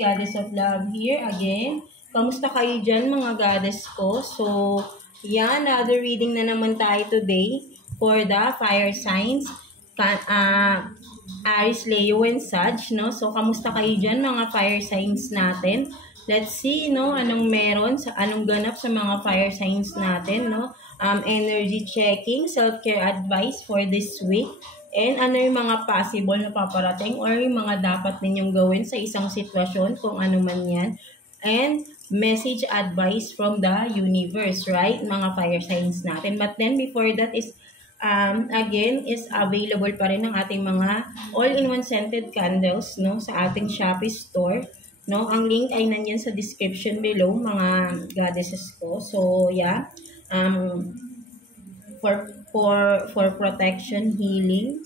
Goddess of Love here again. Kamusta kayo dyan mga goddess ko? So, yan, another reading na naman tayo today for the fire signs. Aries, Leo, and Sag, no? So, kamusta kayo dyan mga fire signs natin? Let's see, no? Anong meron, anong ganap sa mga fire signs natin, no? Energy checking, self-care advice for this week. And ano yung mga possible na paparating or yung mga dapat ninyong gawin sa isang sitwasyon, kung ano man yan. And message advice from the universe, right? Mga fire signs natin. But then before that is, again, is available pa rin ang ating mga all-in-one scented candles, no? Sa ating Shopee store. No? Ang link ay nandyan sa description below, mga goddesses ko. So, yeah. For protection, healing,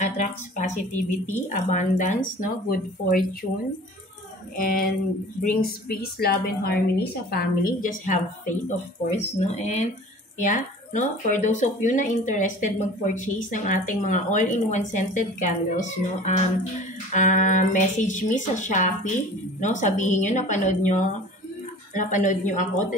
attracts positivity, abundance, no, good fortune, and brings peace, love, and harmony sa family. Just have faith, of course, no, and yeah, no, for those of you na interested mag-purchase ng ating mga all-in-one scented candles, no, message me sa Shopee, no, sabihin nyo, napanood nyo ako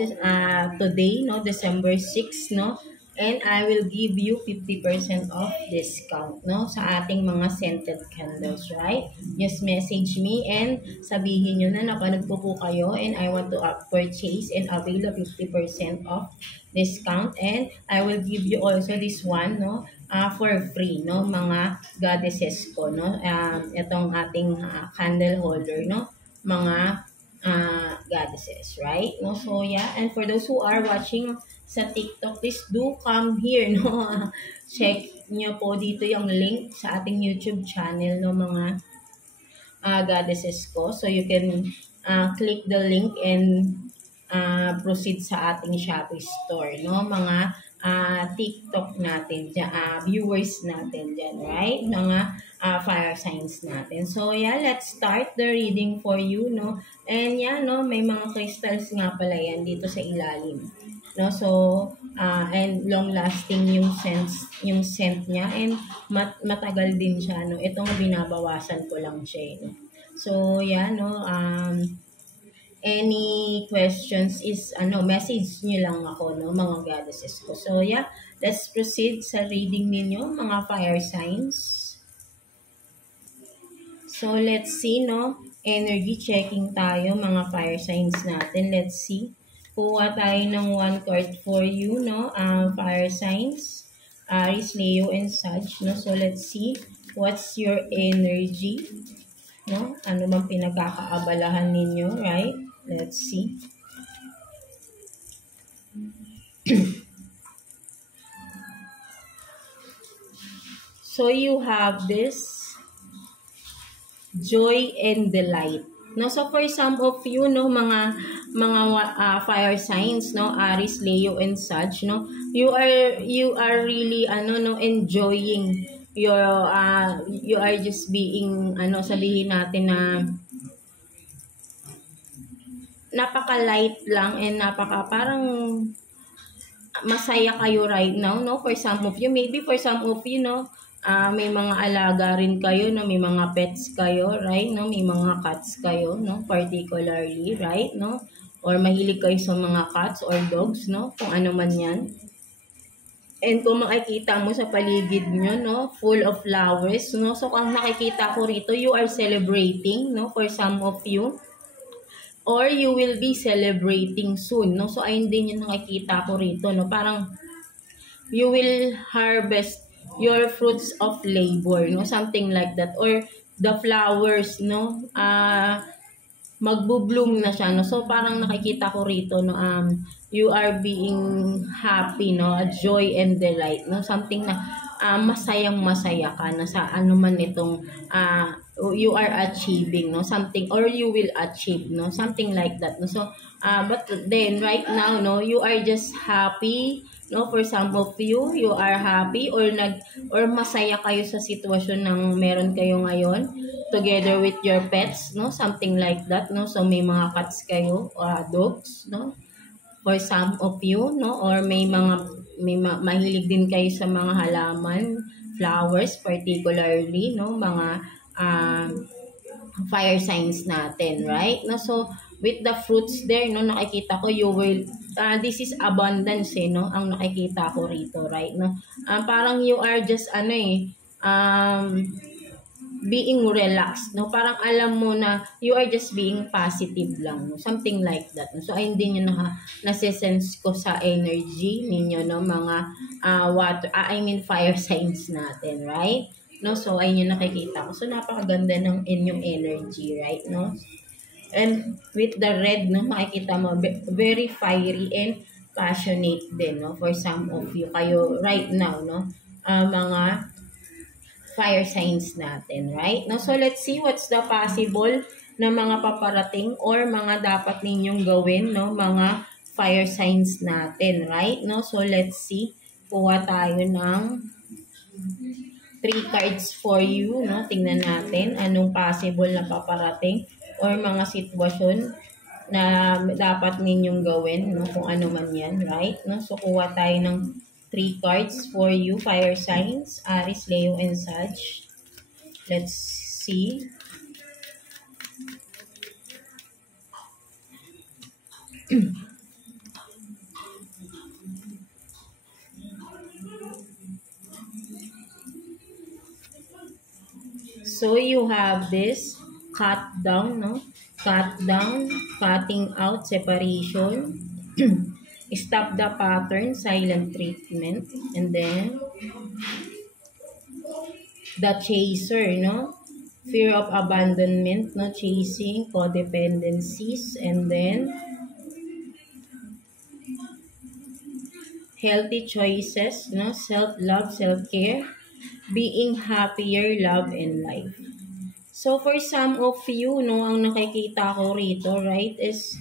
today, no, December 6, no, and I will give you 50% off discount, no, sa ating mga scented candles, right? Just message me and sabihin nyo na napanood po kayo and I want to purchase and avail a 50% off discount, and I will give you also this one, no, for free, no, mga goddesses ko, no, itong ating candle holder, no, mga goddesses, right? No, so yeah, and for those who are watching sa TikTok, please do come here, no. Check nyo po dito yung link sa ating YouTube channel, no, mga goddesses ko. So you can click the link and proceed sa ating Shopee store, no, mga TikTok natin dyan, viewers natin dyan, right? Mga fire signs natin. So, yeah, let's start the reading for you, no? And, yeah, no, may mga crystals nga pala yan dito sa ilalim, no? So, and long-lasting yung scent niya, and matagal din siya, no? Ito nga binabawasan ko lang siya, no? So, yeah, no, any questions is, message nyo lang ako, no, mga goddesses ko. So, yeah, let's proceed sa reading ninyo, mga fire signs. So, let's see, no, energy checking tayo, mga fire signs natin. Let's see. Kuha tayo ng one card for you, no, fire signs, Aries, Leo, and Sag, no. So, let's see, what's your energy, no, ano bang pinagkakaabalahan ninyo, right? Let's see. So, you have this joy and delight. No, so for some of you, no, mga fire signs, no, Aries, Leo, and Sag, no, you are really enjoying your you are just being sabihin natin na napaka-light lang and parang masaya kayo right now, no, for some of you. Maybe for some of you, no, may mga alaga rin kayo, no, may mga pets kayo, right, no, may mga cats kayo, no, particularly, right, no, or mahilig kayo sa mga cats or dogs, no, kung ano man yan. And kung makikita mo sa paligid nyo, no, full of flowers, no, so kung nakikita ko rito, you are celebrating, no, for some of you, or you will be celebrating soon, no, so ayun din yung nakikita ko rito, no, parang you will harvest your fruits of labor, no, something like that, or the flowers, no, magbo-bloom na siya, no, so parang nakikita ko rito, no, you are being happy, no, a joy and delight, no, something na masayang-masaya ka na sa man itong you are achieving, no, something, or you will achieve, no, something like that, no. So but then right now, no, you are just happy, no, for some of you, you are happy or masaya kayo sa sitwasyon ng meron kayo ngayon together with your pets, no, something like that, no. So may mga cats kayo, dogs, no, for some of you, no, or may mahilig din kayo sa mga halaman, flowers particularly, no, mga fire signs natin, right? No, so with the fruits there, no, nakikita ko you will this is abundance, no, ang nakikita ko rito, right? No, parang you are just um being relaxed, no? Parang alam mo na you are just being positive lang, no? Something like that. No? So, ayun din yung nasisense ko sa energy ninyo, no? Mga fire signs natin, right? No? So, ayun yung nakikita ko. So, napakaganda ng inyong energy, right? No? And with the red, no? Makikita mo, very fiery and passionate din, no? For some of you, kayo right now, no? Mga fire signs natin, right? No, so let's see what's the possible na mga paparating or mga dapat ninyong gawin, no? Mga fire signs natin, right? No, so let's see. Kuha tayo ng 3 cards for you, no? Tingnan natin anong possible na paparating or mga sitwasyon na dapat ninyong gawin, no? Kung ano man yan, right? No, so kuha tayo ng 3 cards for you, fire signs, Aries, Leo, and Sag. Let's see. So you have this cut down, no? Cut down, cutting out, separation. Stop the pattern, silent treatment, and then the chaser, no? Fear of abandonment, no? Chasing, codependencies, and then healthy choices, no? Self-love, self-care, being happier, love, and life. So for some of you, no, ang nakikita ko rito, right, is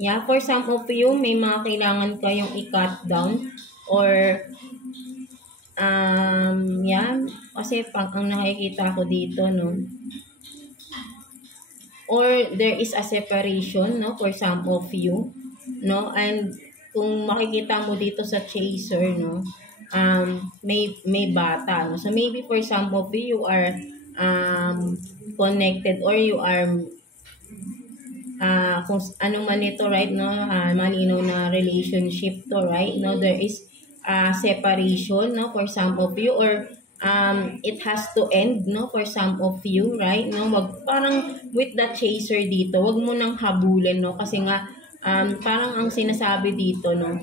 yeah, for some of you, may mga kailangan kayong i-cut down or yeah, kasi pag ang nakikita ko dito, no, or there is a separation, no, for some of you, no, and kung makikita mo dito sa chaser, no, may bata, no, so maybe for some of you are connected or you are kung ano man ito, right, no, malinaw na relationship to, right, no, there is separation, no, for some of you, or it has to end, no, for some of you, right, no, parang with the chaser dito, wag mo nang habulin, no, kasi nga parang ang sinasabi dito, no,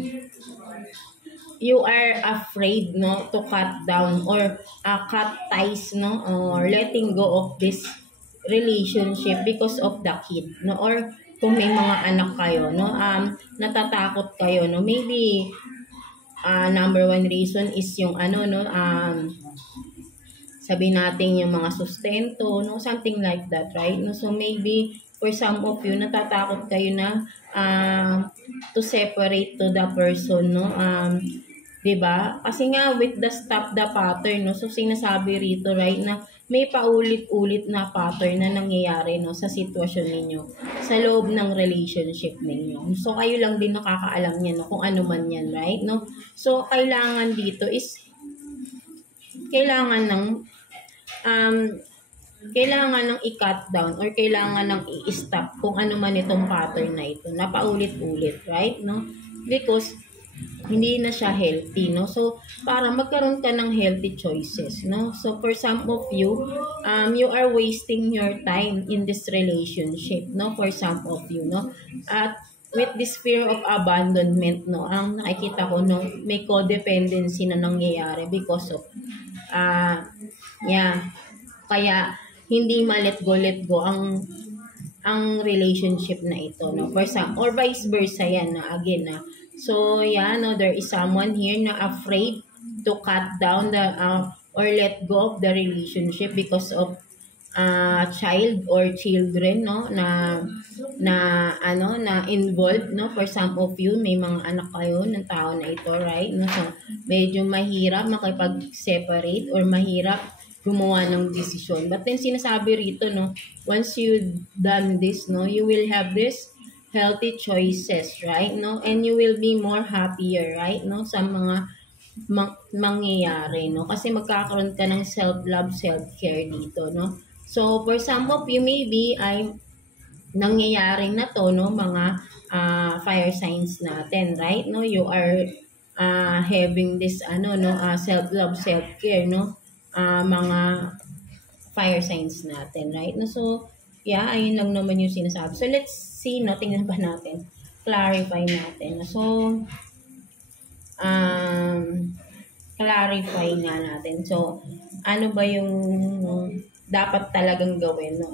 you are afraid, no, to cut down or cut ties, no, or letting go of this relationship because of the kid, no, or kung may mga anak kayo, no, natatakot kayo, no, maybe number 1 reason is yung no, sabi natin yung mga sustento, no, something like that, right, no, so maybe for some of you natatakot kayo na to separate to the person, no, 'di ba? Kasi nga with the stop the pattern, no, so sinasabi rito, right, na may paulit-ulit na pattern na nangyayari, no, sa sitwasyon ninyo sa loob ng relationship ninyo. So kayo lang din nakakaalam niyan, no, kung ano man 'yan, right, no? So kailangan dito is kailangan ng i-cut down or kailangan ng i-stop kung ano man itong pattern na ito na paulit-ulit, right, no? Because hindi na siya healthy, no? So, para magkaroon ka ng healthy choices, no? So, for some of you, you are wasting your time in this relationship, no? For some of you, no? At with this fear of abandonment, no? Ang nakikita ko, no? May codependency na nangyayari because of, yeah, kaya hindi ma-let go ang relationship na ito, no? For some, or vice versa yan, na again, na so, yeah, no, there is someone here na afraid to cut down the or let go of the relationship because of child or children, no, na involved, no, for some of you may mga anak kayo ng tao na ito, right, no, so medyo mahirap makipag-separate or mahirap gumawa ng desisyon, but then sinasabi rito, no, once you done this, no, you will have this healthy choices, right, no, and you will be more happier, right, no, sa mga mangyayari, no? Kasi magkakaroon ka ng self-love, self-care dito, no? So, for some of you, maybe ay nangyayari na to, no? Mga fire signs natin, right? No, you are having this no, self-love, self-care, no? Mga fire signs natin, right? No, so yeah, ayun lang naman yung sinasabi. So let's see, no, tingnan pa natin, clarify natin. So um clarify nga natin. So ano ba yung dapat talagang gawin, no?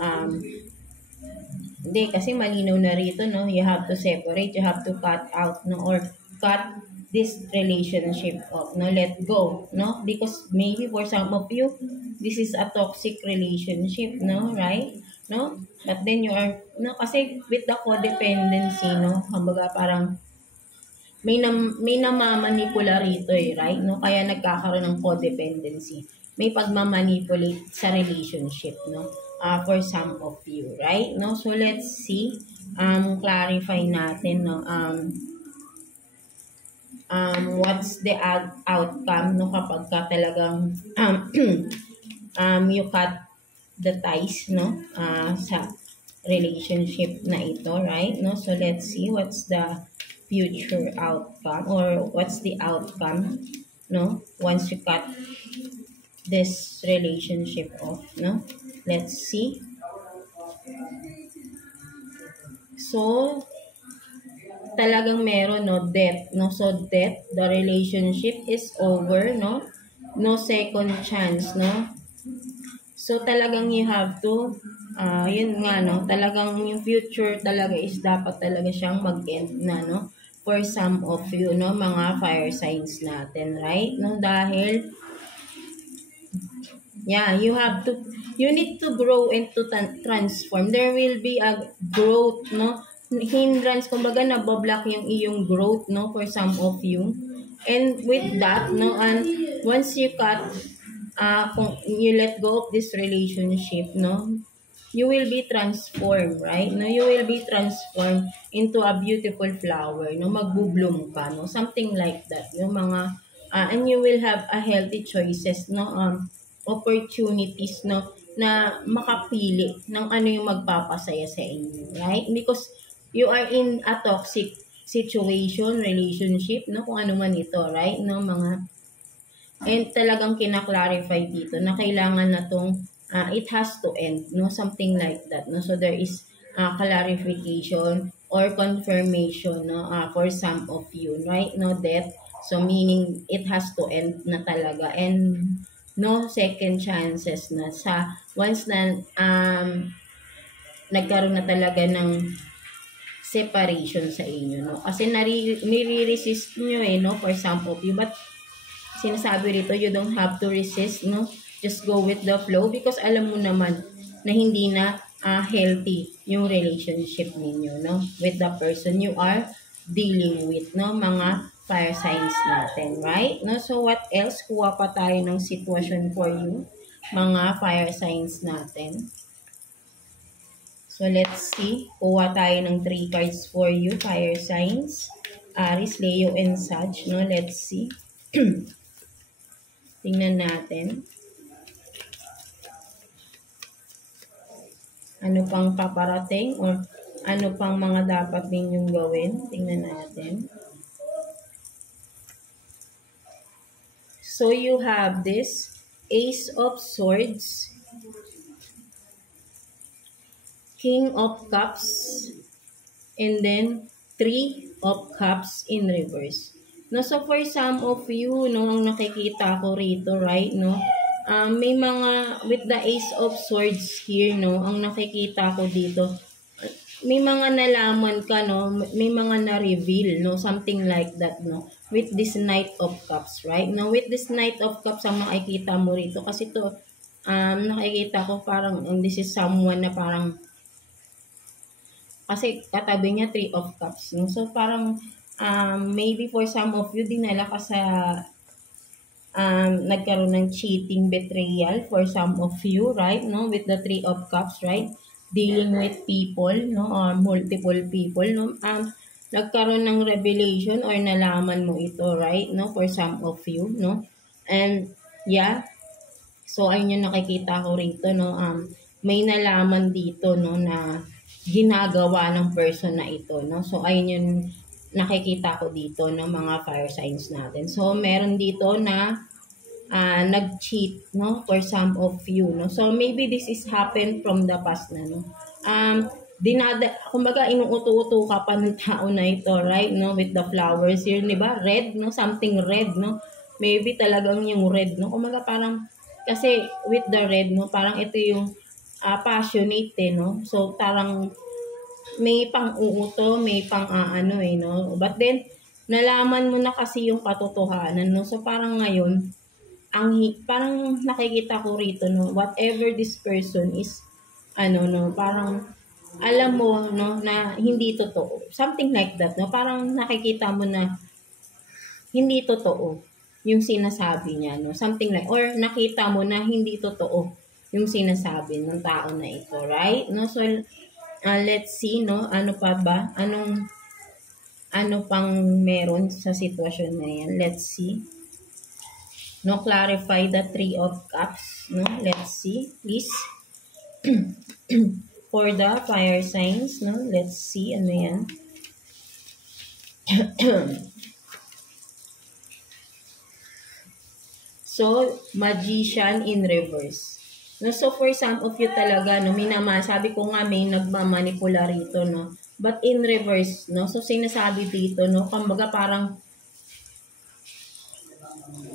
Hindi, kasi malinaw na rito, no? You have to separate, you have to cut out, no? Or cut this relationship off, no? Let go, no? Because maybe for some of you, this is a toxic relationship, no? Right? No? But then you are, no? Kasi with the codependency, no? Kumbaga parang may namamanipula rito eh, right? No? Kaya nagkakaroon ng codependency. May pagmamanipulate sa relationship, no? For some of you, right? No, so let's see, clarify natin, no, what's the outcome, no, kapag ka talagang you cut the ties, no, sa relationship na ito, right? No, so let's see what's the future outcome, or what's the outcome, no, once you cut this relationship off, no. Let's see. So, talagang meron, no, death, no. So, death, the relationship is over, no. No second chance, no. So, talagang you have to, yun nga, no, talagang yung future talaga is dapat talaga siyang mag-end na, no. For some of you, no, mga fire signs natin, right? No, dahil, yeah, you need to grow and to transform. There will be a growth, no? Hindrance, kumbaga nabablock yung iyong growth, no? For some of you. And with that, no? And once you kung you let go of this relationship, no? You will be transformed, right? No? You will be transformed into a beautiful flower, no? Magbo-bloom ka, no? Something like that. Yung mga, and you will have a healthy choices, no? Opportunities, no, na makapili ng ano yung magpapasaya sa inyo, right? Because you are in a toxic situation, relationship, no, kung ano man ito, right? No, mga, and talagang kinaklarify dito na kailangan na tong it has to end, no, something like that, no. So there is clarification or confirmation, no, for some of you, right? No, death, so meaning it has to end na talaga, and no second chances na sa once na nagkaroon na talaga ng separation sa inyo, no? Kasi nire-resist nyo eh, no, for some of you, but sinasabi rito, you don't have to resist, no? Just go with the flow, because alam mo naman na hindi na healthy yung relationship ninyo, no, with the person you are dealing with, no, mga fire signs natin, right? No, so what else? Kuha pa tayo ng sitwasyon for you, mga fire signs natin. So let's see, kuha tayo ng 3 cards for you, fire signs, Aries, Leo, and Sag, no. Let's see. Tingnan natin. Ano pang paparating, or ano pang mga dapat ninyong gawin? Tingnan natin. So you have this Ace of Swords, King of Cups, and then 3 of Cups in reverse. No, so for some of you, no, ang nakikita ko rito, right, no, may mga, with the Ace of Swords here, no, ang nakikita ko dito, may mga nalaman ka, no, may mga na-reveal, no, something like that, no, with this Knight of Cups, right? Now, with this Knight of Cups, ang makikita mo rito, kasi to, nakikita ko parang, this is someone na parang, kasi katabi niya 3 of Cups, no, so parang, maybe for some of you, dinala ka sa, nagkaroon ng cheating, betrayal for some of you, right, no, with the 3 of Cups, right? Dealing with people, no, or multiple people, no, nagkaroon ng revelation or nalaman mo ito, right? No, for some of you, no? And yeah, so ayun yung nakikita ko rito, no? May nalaman dito, no, na ginagawa ng person na ito, no? So ayun yung nakikita ko dito, no, mga fire signs natin. So meron dito na nag-cheat, no, for some of you, no? So maybe this is happened from the past na, no? Kumbaga inuuto-uto ka pa ng tao na ito, right? No, with the flowers here, di ba? Red, no? Something red, no? Maybe talagang yung red, no? Kumbaga parang, kasi with the red, no? Parang ito yung passionate, no? So parang may pang-uuto, may pang-ano, no? But then, nalaman mo na kasi yung katotohanan, no? So parang ngayon, parang nakikita ko rito, no? Whatever this person is, no? Parang, alam mo, no? Na hindi totoo. Something like that, no? Parang nakikita mo na hindi totoo yung sinasabi niya, no? Something like, or nakita mo na hindi totoo yung sinasabi ng tao na ito, right? No? So, let's see, no? Ano pa ba? Ano pang meron sa sitwasyon na yan? Let's see. No, clarify the 3 of Cups, no? Let's see, please. For the fire signs, no? Let's see, ano yan? So, Magician in reverse. No, so for some of you talaga, no, sabi ko nga may nagmamanipula rito, no. But in reverse, no. So sinasabi dito, no, kumbaga parang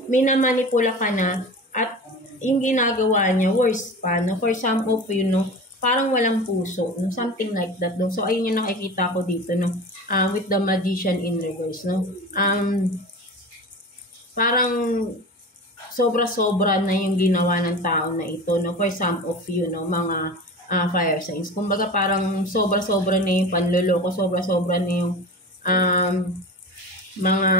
minamanipula ka na at yung ginagawa niya worse pa, no. For some of you, no, parang walang puso, no, something like that, no. So ayun yung nakikita ko dito, no, with the Magician in reverse, no. Parang sobra-sobra na yung ginawa ng tao na ito, no, for some of you, no, mga fire signs. Kumbaga parang sobra-sobra na yung panloloko, sobra-sobra na yung mga,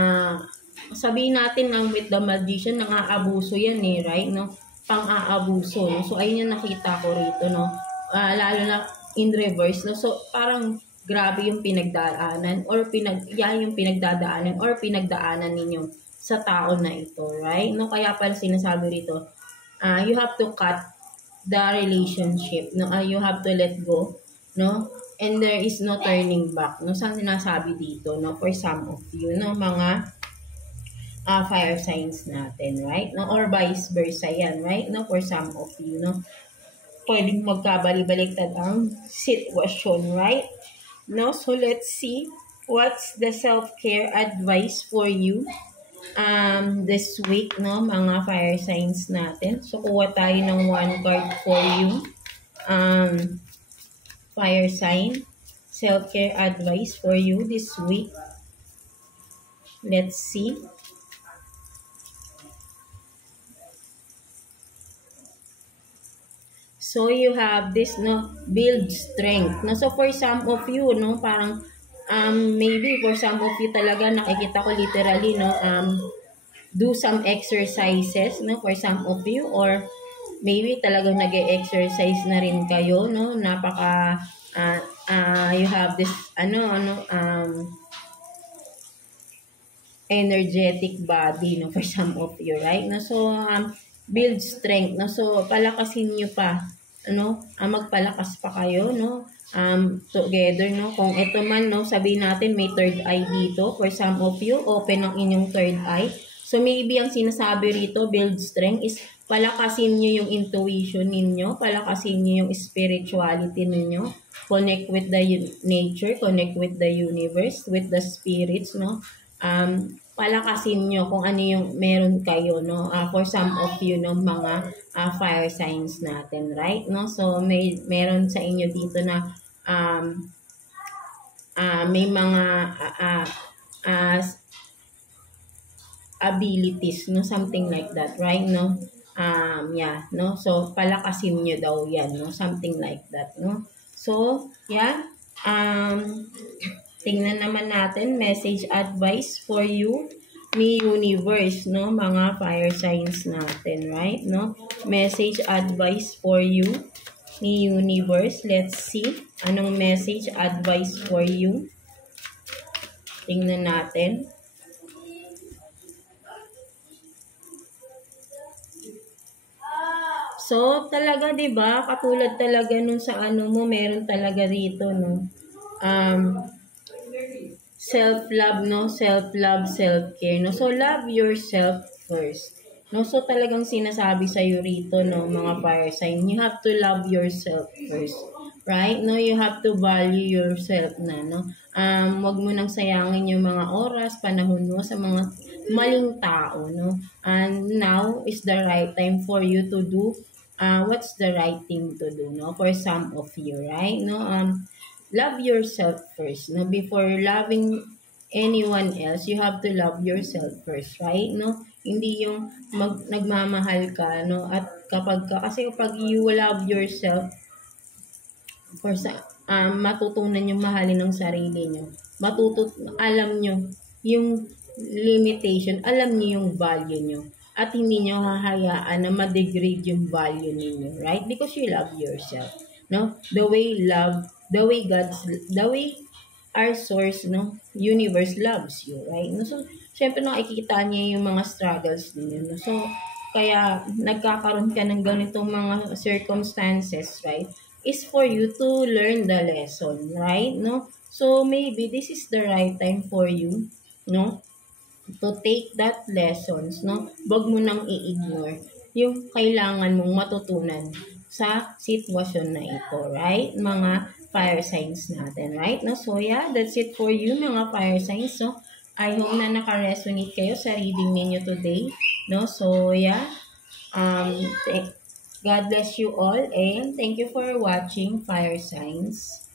sabihin natin ng with the Magician, nang-aabuso yan right, no, pang-aabuso, no? So ayun yung nakita ko rito, no, lalo na in reverse, no, so parang grabe yung pinagdaanan or yung pinagdadaanan or pinagdaanan ninyo sa tao na ito, right? No, kaya pala sinasabi rito, you have to cut the relationship, no? You have to let go, no? And there is no turning back, no? Saan sinasabi dito, no? For some of you, no? Mga fire signs natin, right? No? Or vice versa yan, right? No? For some of you, no? Pwedeng magkabali-baliktad ang sitwasyon, right? No? So, let's see what's the self-care advice for you this week, no, mga fire signs natin. So kuha tayo ng 1 card for you, fire sign self-care advice for you this week. Let's see. So you have this, no, build strength, no. So for some of you, no, parang maybe for some of you talaga nakikita ko literally, no, do some exercises, no, for some of you, or maybe talagang nag-exercise na rin kayo, no, napaka you have this energetic body, no, for some of you, right? No, so build strength, no, so palakasin niyo pa, ano, magpalakas pa kayo, no, together, no. Kung ito man, no, sabihin natin may third eye dito, for some of you, open ang inyong third eye. So maybe ang sinasabi rito, build strength, is palakasin nyo yung intuition ninyo, palakasin nyo yung spirituality ninyo, connect with the nature, connect with the universe, with the spirits, no. Palakasin nyo kung ano yung meron kayo, no, for some of you, no, mga fire signs natin, right, no. So meron sa inyo dito na may mga abilities, no, something like that, right, no. Yeah, no, so palakasin nyo daw yan, no, something like that, no. So yeah, tingnan naman natin, message advice for you ni universe, no, mga fire signs natin, right, no. Message advice for you ni universe. Let's see anong message advice for you. Tingnan natin. So, talaga 'di ba? Katulad talaga nung sa ano mo, meron talaga dito no. Um, self-love no, self-love, self-care no. So, love yourself first. No, so talagang sinasabi sa iyo rito no, mga fire sign, you have to love yourself first. Right? No, you have to value yourself na no. Wag mo nang sayangin yung mga oras, panahon mo sa mga maling tao no. And now is the right time for you to do what's the right thing to do no for some of you, right? No, love yourself first no, before loving anyone else. You have to love yourself first, right? No, hindi yung nagmamahal ka no, at kasi kapag you love yourself first, matutunan yung mahalin ng sarili nyo. Alam nyo yung limitation, alam nyo yung value nyo, at hindi nyo hahayaan na ma-degrade yung value ninyo, right? Because you love yourself, no? The way our source, no? Universe loves you, right? No? So, syempre nakikita niya yung mga struggles ninyo, no? So, kaya nagkakaroon ka ng ganitong mga circumstances, right? Is for you to learn the lesson, right? No? So, maybe this is the right time for you, no? To take that lessons, no? Wag mo nang i-ignore yung kailangan mong matutunan sa sitwasyon na ito, right? Mga fire signs natin, right? No? So, yeah, that's it for you, mga fire signs. So, I hope na naka-resonate kayo sa reading ninyo today, no? So, yeah, God bless you all, and thank you for watching Fire Signs.